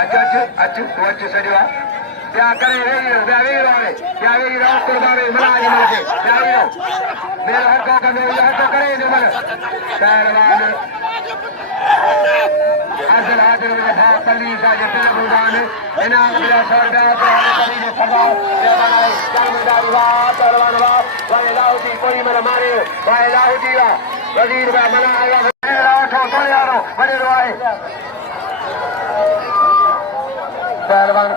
अचु सॼो आहे ॿिया करे ॿिया वेही रहो कुर्बानी मल्हाए मलके ॿिया वेही रहो मेरो हथो कंदो हथो करे मन पहलवान हाज़िर में भाव पल्ली सा जे पिल बुदान इनाम दिया सरदा करी जे सभा ये बनाए जमींदार वाह पहलवान वाह वाले लाहौटी कोई मेरा मारे वाले लाहौटी वाह वजीर वाह मना आया उठो तो यारो बड़े रोए पहलवान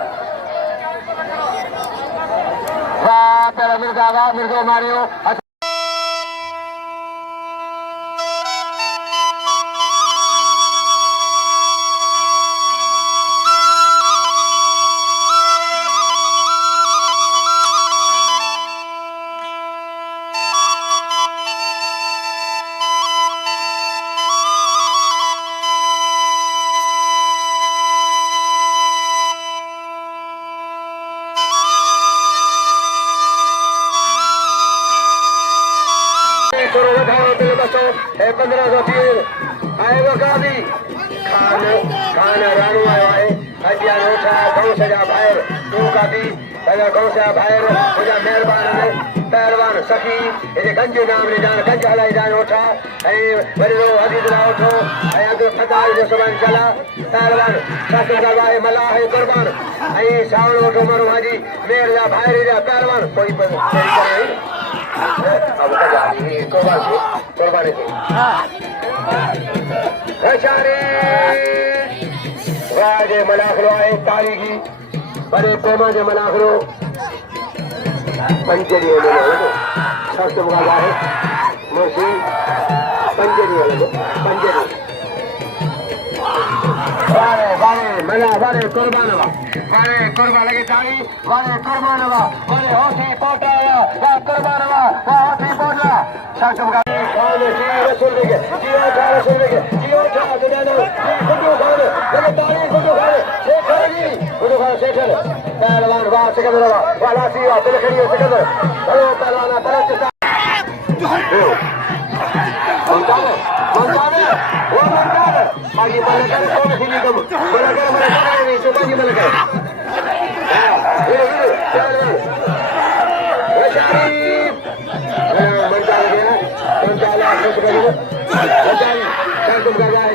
वाह पहला मिर्जा मारियो है 1530 आएगा काजी खान रानू आयो है हजिया नोठा गांव सजा बाहर तू काजी पहला गांव से बाहर मुझा मेहरबान पहलवान सखी ये गंज नाम ने जान गंज हलाई जान उठा ए वरिलो अजीज ला उठो ए अगर फताल जो सबान चला पहलवान शासन का वाहे मला है कुर्बान ए सावण उठो मरो हाजी मेर जा बाहर जा पहलवान कोई पर करे अब कजा कुर्बानी की हशारे वाजे मलाखलो आए तारीखी बड़े पैमाने मलाखलो पंचरी वाले लोग शब्द मुकाबला है मुर्शी पंचरी वाले लोग पंचरी वारे मना वारे कुर्बान लगे ताली वारे कुर्बान वारे होठी पोटाया वा कुर्बान वा होठी पोटला शब्द मुकाबला रसूल के जियो था रसूल के जियो था दुनियानो गुड्डू खाने लगे ताली गुड्डू खाने शेखर पहलवान वाह सिकंदर वाह लासी वाह दिल खड़ी है सिकंदर हेलो पहलवाना तरफ मंतावे वो मंतावे बाकी मलकर कौन सी निकम मलकर नहीं सुबाजी मलकर ये पहलवान शरीफ मंतावे गया मंताला खुश करो मंतावी शांत कर रहा है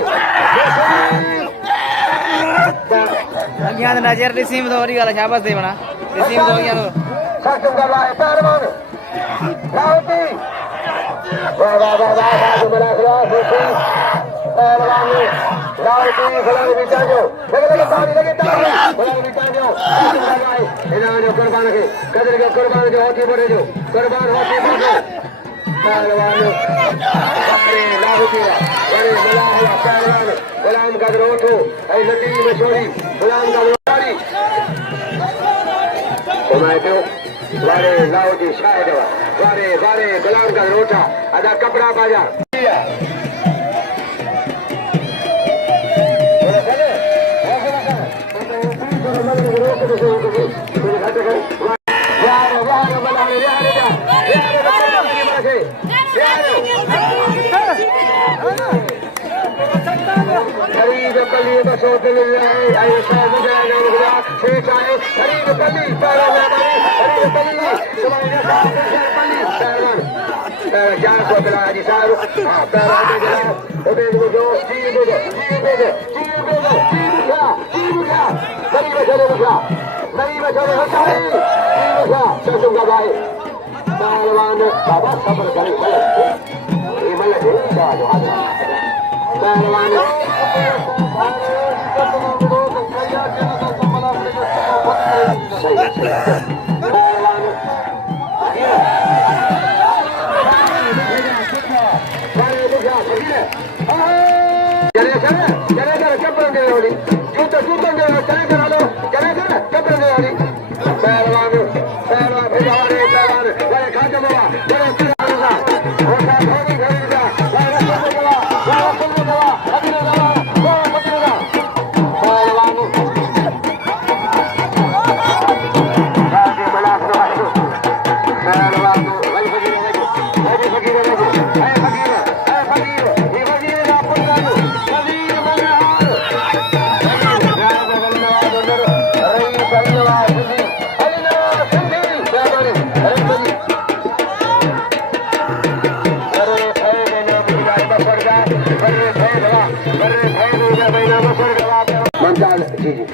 यहाँ नजर रिसीव तो होरी वाला शाबाश दे बना रिसीव तो यहाँ शासन कर रहा है पहलवान लाहौटी वाह मेरा खिलाफ पहलवान लाहौटी खिलाड़ी बिचा जो लगे ताली खिलाड़ी बिचा जो इन्होंने जो कुर्बान के कदर के कुर्बान जो होती बढ़े जो कुर्बान होती बढ़े पहलवान अरे लाहौटी अरे मलाहला पहलवान गुलाम कदर उठो ऐ लती मशहूरी गुलाम कदर उमायतो वारे लाहौटी शायद वारे गुलाम कदर उठा आधा कपड़ा बाजा खरीद पल्ली बसो दिल ऐसा मुझे शेख आए खरीद पल्ली पहलवान खरीद पल्ली पहलवान जान को बिला जी साहब पहलवान के खिलाफ उबेद को जो जी बेदो नहीं बचो चलूंगा भाई पहलवान बाबा सब्र करे पहलवान चाल जी जी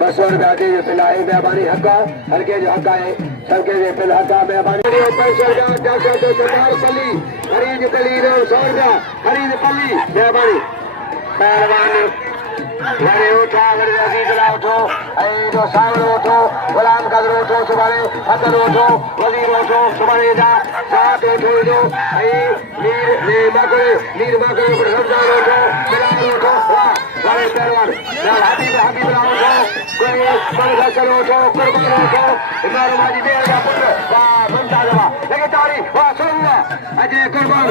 200 रुपया दे पिलाए मेहरबानी हका हल्के जो हका है सबके दे पिल हका मेहरबानी 500 रुपया डॉक्टर तो सरदार पल्ली हरीज पल्ली 100 रुपया हरीज पल्ली मेहरबानी मेहरबानी घरे उठा घरे अजीजला उठो ऐं जो सावरो उठो गुलाम कदर उठो सुभाणे हसन उठो वजीर उठो सुभाणे जा साथ उठो जो ऐं मीर मकड़े पर रमजान उठो बिलाल उठो वाह वाले पहलवान लाल हबीबला उठो कोई हसन उठो कुर्बान उठो इमाम माजी बेर का पुत्र वाह ममता जवा लगे तारी वाह सुनवा अजय कुर्बान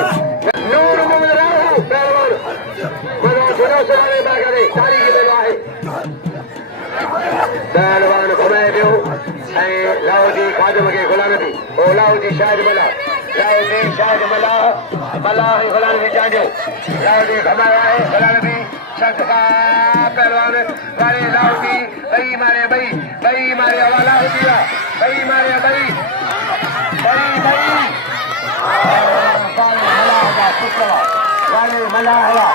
नूर मोहम्मद राव पहलवान मनो सुनो सुभाणे बागरे तारी की बेलो है पहलवान घुमाए पियो ऐं लाहौदी खादम खे गुलाम थी ओ लाहौदी शाहिद मला लाहौदी शाहिद मला गुलाम थी चांजो लाहौदी घुमाया है गुलाम थी शख्स का पहलवान वाले लाहौदी बई मारे हवाला हो दिया बई मारे बई वाले मला हवा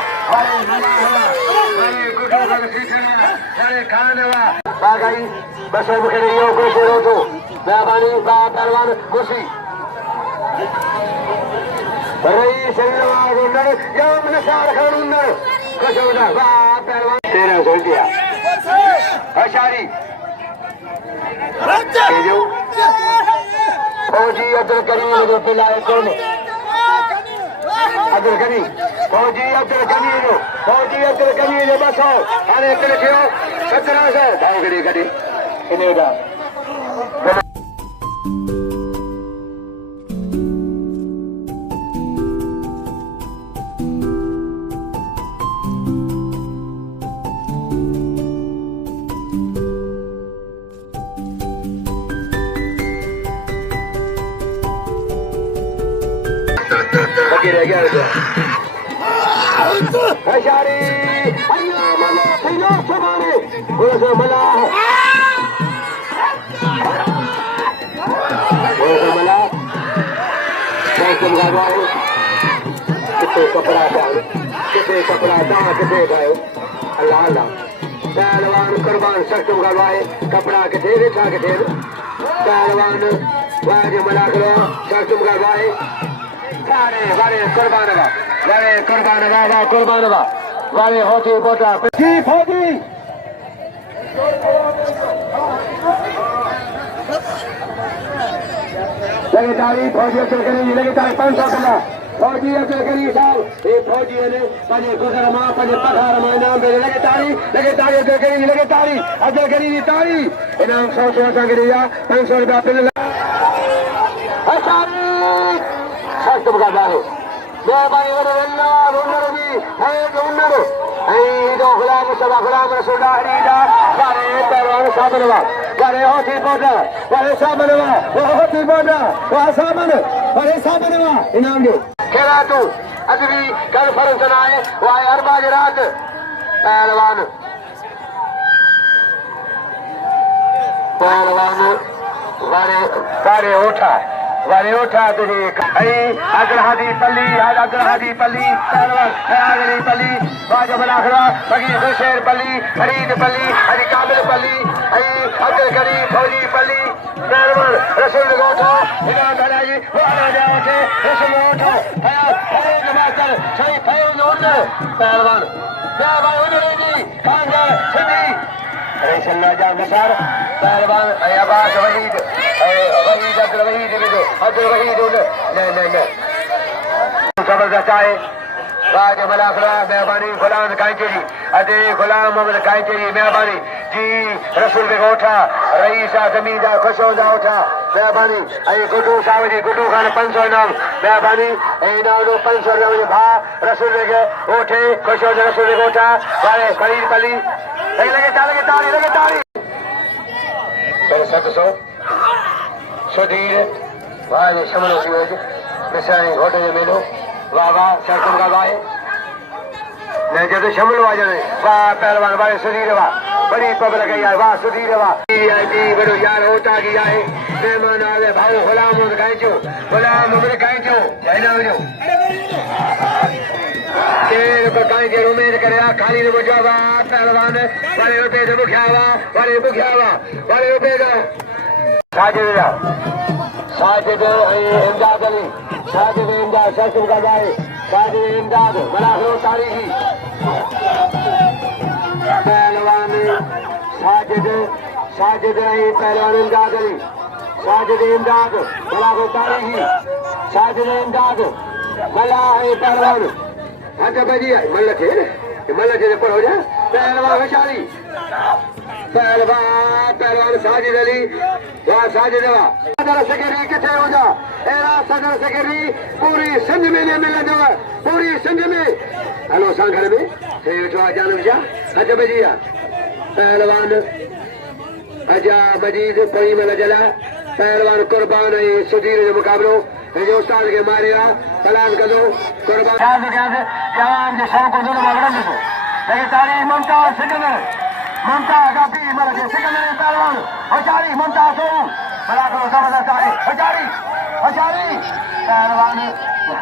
बागाई बसो मुखे रहियो कोशे रोटो मेहरबानी बा पहलवान कुर्सी रही सन्नवाद उन्नर याम नसार खान उन्नर कोशो बा पहलवान 1300 रुपया अशारी फौजी अब्दुल करीम जो पिलाए कौन अब्दुल करीम फौजी अब्दुल करीम जो बसो हाणे किल थियो 1700 भाव कॾी कॾी इने दा रह गया हशारी अल्लाह मला थैलो सुभाणे बोलो मला मौसम गावाए किथे कपड़ा दां किथे गायो अल्लाह पहलवान कुर्बान सख्तम गावाए कपड़ा किथे वेठा किथे पहलवान वाज मला करो सख्तम गावाए वारे कुर्बान वारे होती बोटा जी फौजी लगे तारी फौजी अचल करेंगे लगे तारी 500 कला फौजी अचल करेंगे साहब ये फौजी ने पंजे गुजर मां पंजे पगार मां इनाम दे लगे तारी अचल करेंगे लगे तारी अचल करेंगे तारी इनाम 100 असां के दिया 500 रुपया पिल सख्त बगा है मेहरबानी उन्नर भी है उन्नर ऐं जो गुलाम सभा गुलाम रसूल हरीदा वारे पहलवान सामनवा वारे होती बोटा वारे सामनवा वो होती बोटा वो सामनवा इनाम दो खेला तू अज भी कल फरज ना है वाए अरबा की रात पहलवान वारे उठा तुझे अग्रहादी पल्ली पहलवान पल्ली बाजो बलाखरा फकीर हुसैन पल्ली फरीद पल्ली हरी काबिल पल्ली अब्दुल करीम फौजी पल्ली पहलवान रसूल गोठो इनाम धनाजी वाला जाओ रसूल गोठो फैज मास्टर सही फैज उन्नर पहलवान उन्नर जी कांगा सिद्धि रेशल्ला जा मसार पहलवान अब्बास वहीद अब्दुल वहीद नहीं जबरदस्त आए बाज मलाखरा मेहरबानी गुलाम कांचेरी अदे गुलाम मोहम्मद कांचेरी मेहरबानी जी रसूल के गोठा रईसा जमीदा खुशोदा उठा मेहरबानी ऐं गुड्डू साहब जी गुड्डू खान 500 इनाम मेहरबानी ऐं इनाम 500 इनाम जे भा रसूल के ओठे खुशोदा रसूल के गोठा वाले खरीद पली लगे तारी 700 सुधीर वाह शमलो थी वजो मिसाई घोटे जो मेलो वाह शर्तम का वाह ने जब शमलो आ जाए वाह पहलवान वाह सुधीर वाह बड़ी पब्लिक है यार वाह सुधीर वाह जी बड़ो यार होता की आए मेहमान आवे भाऊ गुलाम मोहम्मद कांचो है ना जो के बकाई के उम्मीद करेगा खाली ने बुझावा पहलवान वाले रुपए से बुझावा वाले रुपए का साजिद इमदाद अली साजिद इमदाद शस्त्र का भाई साजिद इमदाद बलाखरो तारीखी पहलवान साजिद पहलवान इमदाद अली साजिद इमदाद बलाखरो तारीखी साजिद इमदाद बला पहलवान अच्छा बजी मल्ल थे पर हो जाए पहलवान विशाली पहलवान साजिद अली वाह साजिद सदर सेक्रेटरी किथे हो जा एरा सदर सेक्रेटरी पूरी सिंध में ने मिल दव पूरी सिंध में हेलो सांगड़ में से वेठो जानव जा अच्छा बजी पहलवान अजा मजीद पई में लजला पहलवान कुर्बान सुधीर जो मुकाबलो जो उस्ताद के मारेगा पलान कदो कुर्बान जवान जो शौक को मगरम को लेकिन तारीख मुमताज सिकंदर मुमताज का पी मर के सिकंदर पहलवान होशियारी मुमताज हो बड़ा करो जबरदस्त है होशियारी पहलवान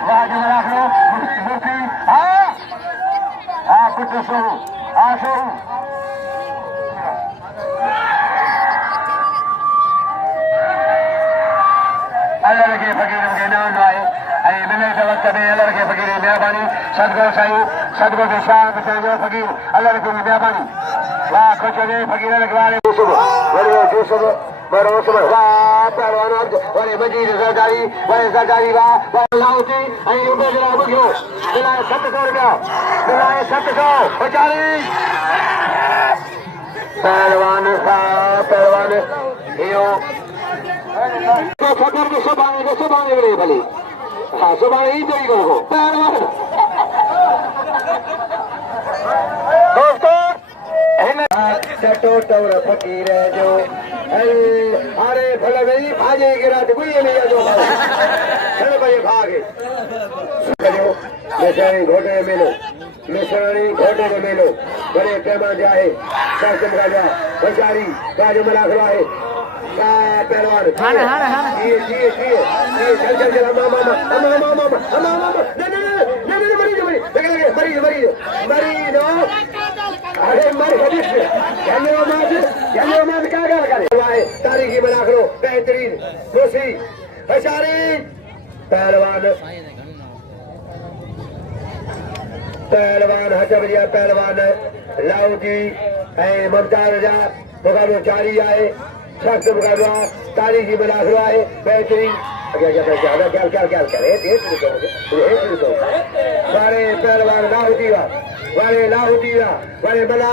वाज रखो मुफ्ती हां पुत्र सो आशो अल्लाह के फकीर के नाम आए ऐ मिले वक्त में अल्लाह के फकीर मेहरबानी सदगुरु साईं सदगुरु के शाह जो फकीर अल्लाह की मेहरबानी वाह कुछ ने फकीर के बारे में यूसुफ बरोसुब वाह पहलवान वाले मजीद सरदारी वाह लाउती ऐ ऊपर जरा बुझो दिला 700 रुपया दिला 700 50 पहलवान यो खबर के सुबाने बड़े भले हाँ सुबाने ही तो ही को पहलवान दोस्तों चटो टवर फकीर है जो अरे भले भाई भाजे के रात कोई नहीं है जो चलो भाई भागे मिश्राणी घोटे में मेलो बड़े पैमा जाए शासन का जा बेचारी का जो मना खुला है पहलवान तारीखी बना करो बेहतरीन खुशी पहलवान हजबरिया पहलवान लाउजी ममताज जा मुकाबलो जारी आए सख्त मुकाबला तारीखी बना है बेहतरीन क्या करे पहलवान लाहौती वाले बना